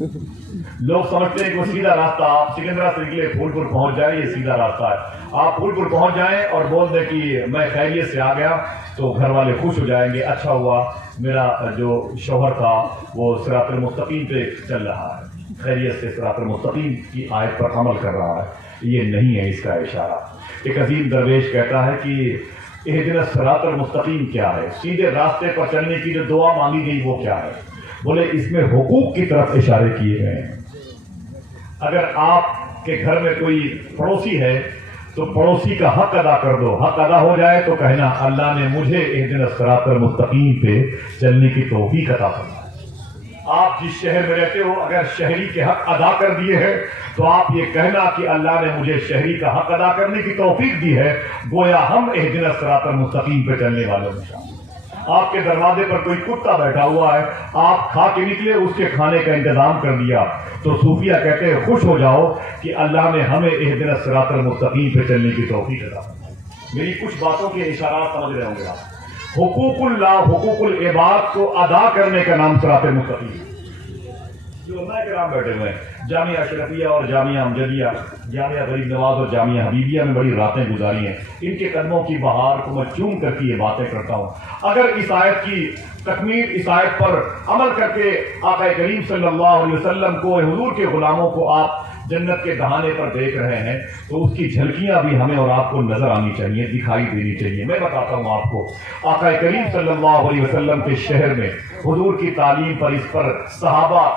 لوگ سمجھتے ہیں کہ وہ سیدھا راستہ، آپ سکندرا سے نکلے پھولپور پہنچ جائیں، یہ سیدھا راستہ ہے، آپ پھولپور پہنچ جائیں اور بول دیں کہ میں خیریت سے آ گیا تو گھر والے خوش ہو جائیں گے، اچھا ہوا میرا جو شوہر تھا وہ صراط المستقیم پہ چل رہا ہے، خیریت سے صراط المستقیم کی آیت پر عمل کر رہا ہے۔ یہ نہیں ہے اس کا اشارہ۔ ایک عظیم درویش کہتا ہے کہ اہدنا الصراط المستقیم کیا ہے، سیدھے راستے پر چلنے کی جو دعا مانگی گئی وہ کیا ہے؟ بولے اس میں حقوق کی طرف اشارے کیے گئے ہیں۔ اگر آپ کے گھر میں کوئی پڑوسی ہے تو پڑوسی کا حق ادا کر دو، حق ادا ہو جائے تو کہنا اللہ نے مجھے اہدنا الصراط المستقیم پہ چلنے کی توفیق عطا فرمائی۔ آپ جس شہر میں رہتے ہو اگر شہری کے حق ادا کر دیے ہیں تو آپ یہ کہنا کہ اللہ نے مجھے شہری کا حق ادا کرنے کی توفیق دی ہے، گویا ہم اہدنا الصراط المستقیم پہ چلنے والوں میں شامل۔ آپ کے دروازے پر کوئی کتا بیٹھا ہوا ہے، آپ کھا کے نکلے، اس کے کھانے کا انتظام کر دیا، تو صوفیہ کہتے ہیں خوش ہو جاؤ کہ اللہ نے ہمیں اہدنا الصراط المستقیم پہ چلنے کی توفیق عطا فرمائی۔ میری کچھ باتوں کے اشارات سمجھ رہے ہوں گے آپ۔ حقوق اللہ، حقوق العباد کو ادا کرنے کا نام صراط مستقیم۔ جو علماء کرام بیٹھے ہوئے ہیں، جامعہ اشرفیہ اور جامعہ امجدیہ، جامعہ غریب نواز اور جامعہ حبیبیہ میں بڑی راتیں گزاری ہیں، ان کے قدموں کی بہار کو میں چوم کر کے یہ باتیں کرتا ہوں۔ اگر اس آیت کی تکمیل، اس آیت پر عمل کر کے آقا کریم صلی اللہ علیہ وسلم کو، حضور کے غلاموں کو آپ جنت کے دہانے پر دیکھ رہے ہیں تو اس کی جھلکیاں بھی ہمیں اور آپ کو نظر آنی چاہیے، دکھائی دینی چاہیے۔ میں بتاتا ہوں آپ کو، آقا کریم صلی اللہ علیہ وسلم کے شہر میں حضور کی تعلیم پر، اس پر صحابہ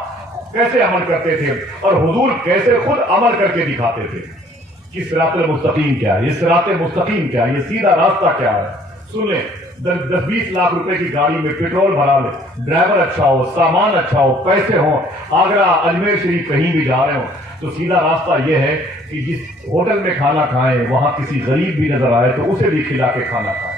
کیسے عمل کرتے تھے اور حضور کیسے خود عمل کر کے دکھاتے تھے کہ صراط المستقیم کیا ہے، یہ صراط مستقیم کیا ہے، یہ سیدھا راستہ کیا ہے۔ سن لیں، 10-20 لاکھ روپے کی گاڑی میں پیٹرول بھرا لیں، ڈرائیور اچھا ہو، سامان اچھا ہو، پیسے ہوں، آگرہ اجمیر شریف کہیں بھی جا رہے ہوں تو سیدھا راستہ یہ ہے کہ جس ہوٹل میں کھانا کھائیں وہاں کسی غریب بھی نظر آئے تو اسے بھی کھلا کے کھانا کھائیں،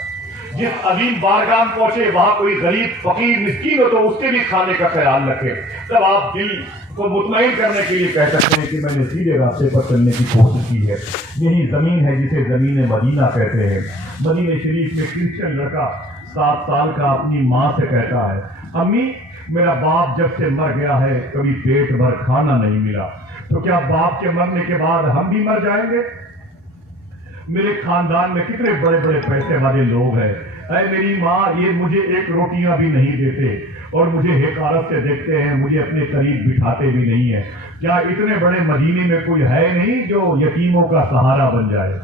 جس عظیم بارگاہ پہنچے وہاں کوئی غریب فقیر مسکین ہو تو اس کے بھی کھانے کا خیال رکھیں۔ تب آپ دل کو مطمئن کرنے کے لیے کہہ سکتے ہیں کہ میں نے سیدھے راستے پر چلنے کی کوشش کی ہے۔ یہی زمین ہے جسے زمین مدینہ کہتے ہیں۔ مدینہ شریف میں کرسچن لڑکا 7 سال کا اپنی ماں سے کہتا ہے، امی میرا باپ جب سے مر گیا ہے کبھی پیٹ بھر کھانا نہیں ملا، تو کیا باپ کے مرنے کے بعد ہم بھی مر جائیں گے؟ میرے خاندان میں کتنے بڑے بڑے پیسے والے لوگ ہیں، اے میری ماں یہ مجھے ایک روٹیاں بھی نہیں دیتے اور مجھے حقارت سے دیکھتے ہیں، مجھے اپنے قریب بٹھاتے بھی نہیں ہیں، کیا اتنے بڑے مدینے میں کوئی ہے نہیں جو یتیموں کا سہارا بن جائے؟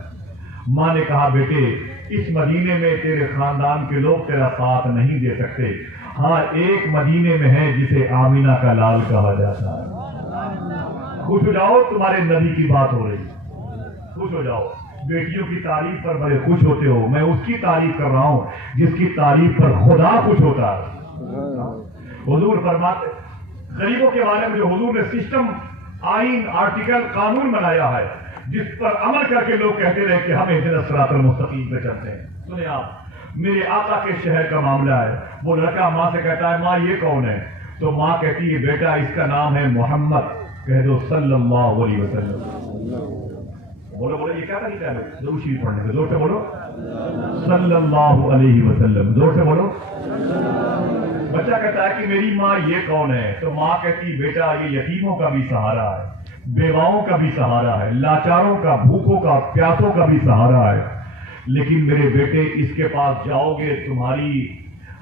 ماں نے کہا بیٹے اس مدینے میں تیرے خاندان کے لوگ تیرا ساتھ نہیں دے سکتے، ہاں ایک مدینے میں ہے جسے آمینہ کا لال کہا جاتا ہے۔ خوش ہو جاؤ، تمہارے نبی کی بات ہو رہی، خوش ہو جاؤ۔ بیٹیوں کی تعریف پر بڑے خوش ہوتے ہو، میں اس کی تعریف کر رہا ہوں جس کی تعریف پر خدا خوش ہوتا ہے۔ حضور فرماتے غریبوں کے بارے میں جو حضور نے سسٹم، آئین، آرٹیکل، قانون بنایا ہے جس پر عمل کر کے لوگ کہتے رہے کہ ہم اہدنا الصراط المستقیم پہ چلتے ہیں۔ سنیں آپ، میرے آقا کے شہر کا معاملہ ہے، وہ لڑکا ماں سے کہتا ہے ماں یہ کون ہے؟ تو ماں کہتی ہے بیٹا اس کا نام ہے محمد، کہہ دو صلی اللہ علیہ وسلم۔ بولو بولو یہ کیا طریقہ ہے ضرور شریف پڑھنے کا، زور سے بولو صلی اللہ علیہ وسلم، زور سے بولو۔ بچہ کہتا ہے کہ میری ماں یہ کون ہے؟ تو ماں کہتی بیٹا یہ یتیموں کا بھی سہارا ہے، بیواؤں کا بھی سہارا ہے، لاچاروں کا، بھوکوں کا، پیاسوں کا بھی سہارا ہے، لیکن میرے بیٹے اس کے پاس جاؤ گے تمہاری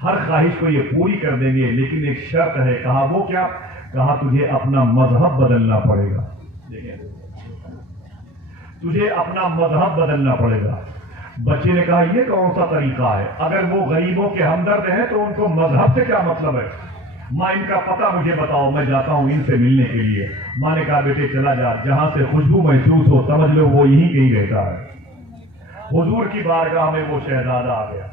ہر خواہش کو یہ پوری کر دیں گے، لیکن ایک شرط ہے۔ کہا وہ کیا؟ کہا تجھے اپنا مذہب بدلنا پڑے گا۔ دیکھیں تجھے اپنا مذہب بدلنا پڑے گا۔ بچے نے کہا یہ کون سا طریقہ ہے؟ اگر وہ غریبوں کے ہمدرد ہیں تو ان کو مذہب سے کیا مطلب ہے؟ ماں ان کا پتہ مجھے بتاؤ، میں جاتا ہوں ان سے ملنے کے لیے۔ ماں نے کہا بیٹے چلا جا، جہاں سے خوشبو محسوس ہو سمجھ لو وہ یہیں کہیں رہتا ہے۔ حضور کی بارگاہ میں وہ شہزادہ آ گیا،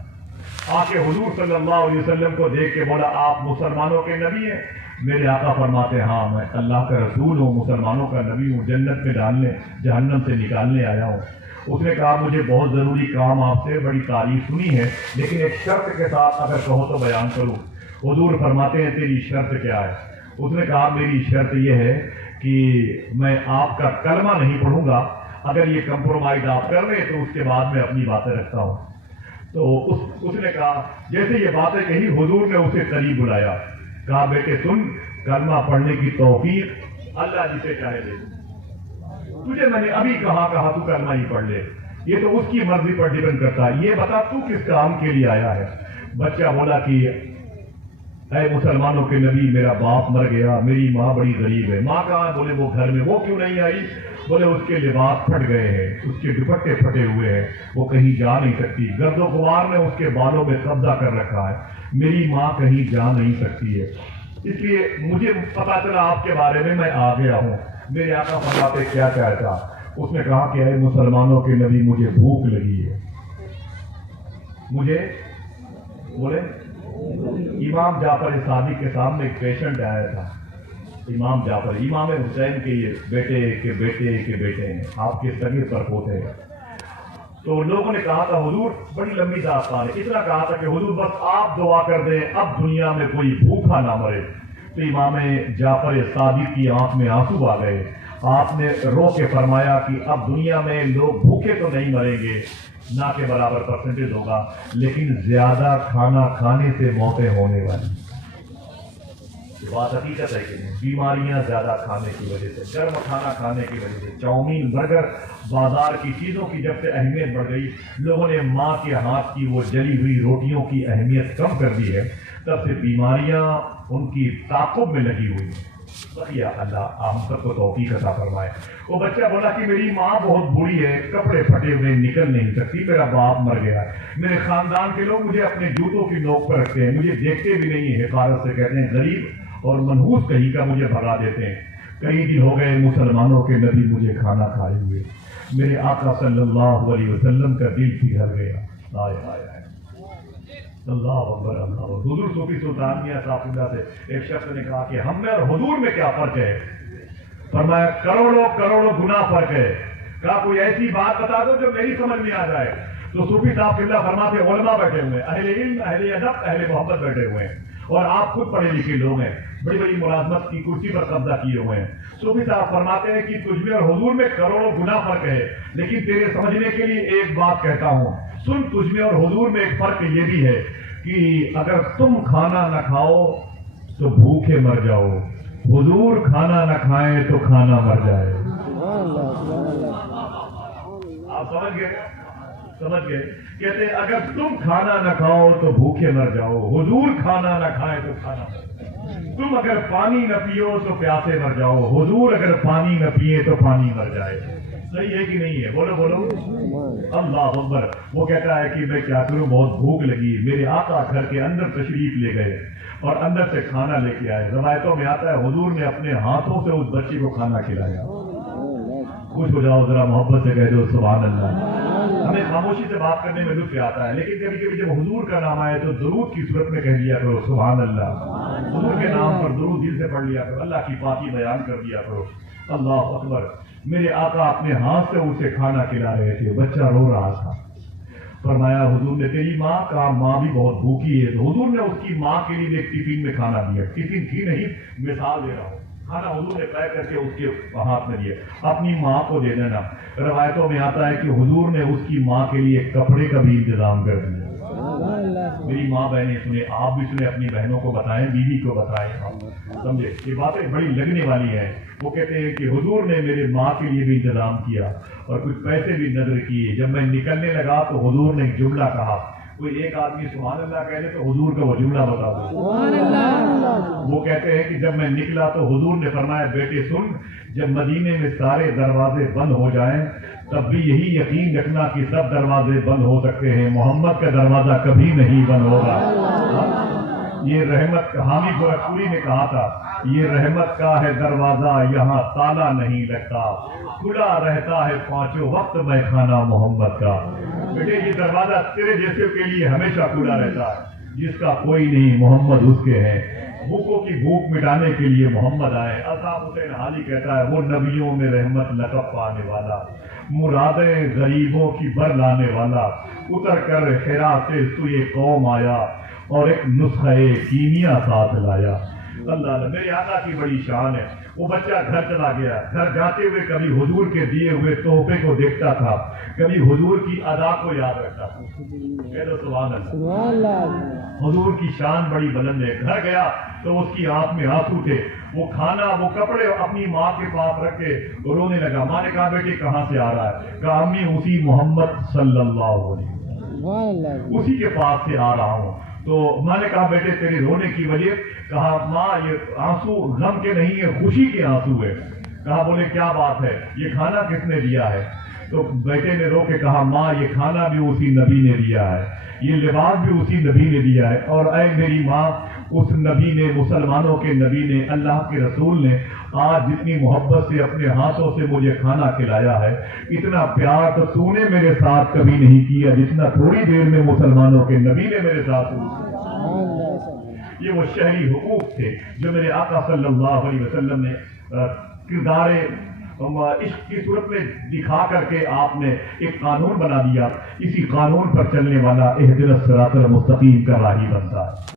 آ کے حضور صلی اللہ علیہ وسلم کو دیکھ کے بولا آپ مسلمانوں کے نبی ہیں؟ میرے آقا فرماتے ہاں میں اللہ کا رسول ہوں، مسلمانوں کا نبی ہوں، جنت میں ڈالنے جہنم سے نکالنے آیا ہوں۔ اس نے کہا مجھے بہت ضروری کام آپ سے، بڑی تعریف سنی ہے لیکن ایک شرط کے ساتھ اگر کہو تو بیان کروں۔ حضور فرماتے ہیں تیری شرط کیا ہے؟ اس نے کہا میری شرط یہ ہے کہ میں آپ کا کلمہ نہیں پڑھوں گا، اگر یہ کمپرومائز آپ کر لیں تو اس کے بعد میں اپنی باتیں رکھتا ہوں۔ تو اس نے کہا جیسے یہ باتیں کہی حضور نے اسے قریب بلایا، کہا بیٹے سن، کلمہ پڑھنے کی توفیق اللہ جسے چاہے دے. تجھے میں نے ابھی کہا تو کلمہ ہی پڑھ لے, یہ تو اس کی مرضی پر ڈیپینڈ کرتا ہے. یہ بتا تو کس کام کے لیے آیا ہے؟ بچہ بولا کہ اے مسلمانوں کے نبی, میرا باپ مر گیا, میری ماں بڑی غریب ہے. ماں کہاں؟ بولے وہ گھر میں. وہ کیوں نہیں آئی؟ بولے اس کے لباس پھٹ گئے ہیں, اس کے دوپٹے پھٹے ہوئے ہیں, وہ کہیں جا نہیں سکتی. گرد و غبار نے اس کے بالوں میں قبضہ کر رکھا ہے, میری ماں کہیں جا نہیں سکتی ہے. اس لیے مجھے پتا چلا آپ کے بارے میں, میں آ گیا ہوں. میرے آقا فرماتے کیا چاہتا؟ اس نے کہا کہ اے مسلمانوں کے نبی, مجھے بھوک لگی ہے. مجھے بولے امام جعفر صادق کے سامنے ایک پیشنٹ آیا تھا. امام جعفر امام حسین کے یہ بیٹے کے بیٹے کے بیٹے ہیں, آپ کے سگے پر پوتے ہیں. تو لوگوں نے کہا تھا حضور, بڑی لمبی داستان ہے, اتنا کہا تھا کہ حضور بس آپ دعا کر دیں اب دنیا میں کوئی بھوکا نہ مرے. تو امام جعفر صادق کی آنکھ میں آنسو آ گئے. آپ نے رو کے فرمایا کہ اب دنیا میں لوگ بھوکے تو نہیں مریں گے, نہ کے برابر پرسنٹیج ہوگا, لیکن زیادہ کھانا کھانے سے موتیں ہونے والی. یہ بات حقیقت ہے کہ نہیں؟ بیماریاں زیادہ کھانے کی وجہ سے, گرم کھانا کھانے کی وجہ سے, چاؤمین برگر بازار کی چیزوں کی جب سے اہمیت بڑھ گئی, لوگوں نے ماں کے ہاتھ کی وہ جلی ہوئی روٹیوں کی اہمیت کم کر دی ہے, تب سے بیماریاں ان کی تعاقب میں لگی ہوئی ہیں. بقیہ اللہ ہم سب کو توفیق عطا فرمائے. وہ بچہ بولا کہ میری ماں بہت بوڑھی ہے, کپڑے پھٹے ہوئے, نکل نہیں سکتی, میرا باپ مر گیا, میرے خاندان کے لوگ مجھے اپنے جوتوں کی نوک پر رکھتے ہیں, مجھے دیکھتے بھی نہیں ہیں, حقارت سے کہتے ہیں غریب اور منحوس کہیں کا مجھے بھگا دیتے ہیں. کئی دن ہو گئے مسلمانوں کے نبی مجھے کھانا کھائے ہوئے. میرے آقا صلی اللہ علیہ وسلم کا دل پگھل گیا. اللہ اکبر اللہ. حضور صوفی سلطان میاں صاحب اللہ سے ایک شخص نے کہا کہ ہم میں اور حضور میں کیا فرق ہے؟ فرمایا کروڑوں کروڑوں گنا فرق ہے. کہا کوئی ایسی بات بتا دو جو میری سمجھ میں آ جائے. تو صوفی صاحب اللہ فرماتے علماء بیٹھے ہوئے ہیں, اہل علم, اہل ادب, اہل محبت بیٹھے ہوئے ہیں, اور آپ خود پڑھے لکھے لوگ ہیں, بڑی بڑی ملازمت کی کرسی پر قبضہ کیے ہوئے ہیں. صوفی صاحب فرماتے ہیں کہ تجھ میں اور حضور میں کروڑوں گنا فرق ہے, لیکن تیرے سمجھنے کے لیے ایک بات کہتا ہوں سن. تجھ میں اور حضور میں ایک فرق یہ بھی ہے کہ اگر تم کھانا نہ کھاؤ تو بھوکے مر جاؤ, حضور کھانا نہ کھائیں تو کھانا مر جائے. آپ سمجھ گئے؟ کہتے ہیں اگر تم کھانا نہ کھاؤ تو بھوکے مر جاؤ, حضور کھانا نہ کھائیں تو کھانا مر جائے. تم اگر پانی نہ پیو تو پیاسے مر جاؤ, حضور اگر پانی نہ پیے تو پانی مر جائے. صحیح ہے کہ نہیں ہے؟ بولو بولو اللہ اکبر. وہ کہتا ہے کہ میں کیا کروں, بہت بھوک لگی. میرے آقا گھر کے اندر تشریف لے گئے اور اندر سے کھانا لے کے آئے. روایتوں میں آتا ہے حضور نے اپنے ہاتھوں سے اس بچے کو کھانا کھلایا. خوش ہو جاؤ ذرا, محبت سے کہہ دو سبحان اللہ. ہمیں خاموشی سے بات کرنے میں لطف آتا ہے, لیکن کبھی کبھی جب حضور کا نام آئے تو درود کی صورت میں کہہ دیا کرو سبحان اللہ. حضور کے نام پر درود دل سے پڑھ لیا کرو, اللہ کی پاکی بیان کر دیا کرو. اللہ اکبر. میرے آقا اپنے ہاتھ سے اسے کھانا کھلا رہے تھے, بچہ رو رہا تھا. فرمایا حضور نے تیری ماں کا, ماں بھی بہت بھوکی ہے. تو حضور نے اس کی ماں کے لیے ایک ٹفن میں کھانا دیا. ٹفن تھی نہیں, مثال دے رہا ہوں. کھانا حضور نے پیک کر کے اس کے ہاتھ میں دیا, اپنی ماں کو دے دینا. روایتوں میں آتا ہے کہ حضور نے اس کی ماں کے لیے کپڑے کا بھی انتظام کر دیا. میری ماں بہنیں سنیں, آپ بھی سنیں, اپنی بہنوں کو بتائیں, بیوی کو بتائیں. سمجھے یہ باتیں بڑی لگنے والی ہیں. وہ کہتے ہیں کہ حضور نے میرے ماں کے لیے بھی انتظام کیا اور کچھ پیسے بھی نظر کیے. جب میں نکلنے لگا تو حضور نے ایک جملہ کہا. کوئی ایک آدمی سبحان اللہ کہہ دے تو حضور کا وہ جملہ بتا دو. وہ کہتے ہیں کہ جب میں نکلا تو حضور نے فرمایا بیٹے سن, جب مدینے میں سارے دروازے بند ہو جائیں تب بھی یہی یقین رکھنا کہ سب دروازے بند ہو سکتے ہیں, محمد کا دروازہ کبھی نہیں بند ہوگا. یہ رحمت حامی گورکھپوری نے کہا تھا, یہ رحمت کا ہے دروازہ, یہاں تالا نہیں لگتا, کھلا رہتا ہے پانچوں وقت میں خانہ محمد کا. بیٹے یہ دروازہ تیرے جیسے کے لیے ہمیشہ کھلا رہتا ہے, جس کا کوئی نہیں محمد اس کے ہیں. بھوکوں کی بھوک مٹانے کے لیے محمد آئے. الطاف حسین حالی کہتا ہے وہ نبیوں میں رحمت لقب پانے والا, مرادیں غریبوں کی بر لانے والا, اتر کر حرا سے سوئے قوم آیا اور ایک نسخہ کیمیا ساتھ لایا. اللہ نے میرے آقا کی بڑی شان ہے. وہ بچہ گھر چلا گیا, گھر جاتے ہوئے کبھی حضور کے دیے ہوئے تحفے کو دیکھتا تھا, کبھی حضور کی ادا کو یاد رکھتا تھا. کہہ دو سبحان اللہ. حضور کی شان بڑی بلند ہے. گھر گیا تو اس کی آنکھ میں آنسو تھے. وہ کھانا وہ کپڑے اپنی ماں کے پاس رکھ کے رونے لگا. ماں نے کہا بیٹے کہاں سے آ رہا ہے؟ کہا امی اسی محمد صلی اللہ علیہ وسلم اسی کے پاس سے آ رہا ہوں. تو ماں نے کہا بیٹے تیرے رونے کی وجہ؟ کہا ماں یہ آنسو غم کے نہیں ہے, خوشی کے آنسو ہے. کہا بولے کیا بات ہے, یہ کھانا کس نے دیا ہے؟ تو بیٹے نے رو کے کہا ماں یہ کھانا بھی اسی نبی نے دیا ہے, یہ لباس بھی اسی نبی نے دیا ہے, اور اے میری ماں اس نبی نے, مسلمانوں کے نبی نے, اللہ کے رسول نے آج جتنی محبت سے اپنے ہاتھوں سے مجھے کھانا کھلایا ہے, اتنا پیار تو تو نے میرے ساتھ کبھی نہیں کیا جتنا تھوڑی دیر میں مسلمانوں کے نبی نے میرے ساتھ کیا. یہ وہ شہری حقوق تھے جو میرے آقا صلی اللہ علیہ وسلم نے کردار عشق کی صورت میں دکھا کر کے آپ نے ایک قانون بنا دیا. اسی قانون پر چلنے والا اہدنا الصراط المستقیم کا راہی بنتا ہے.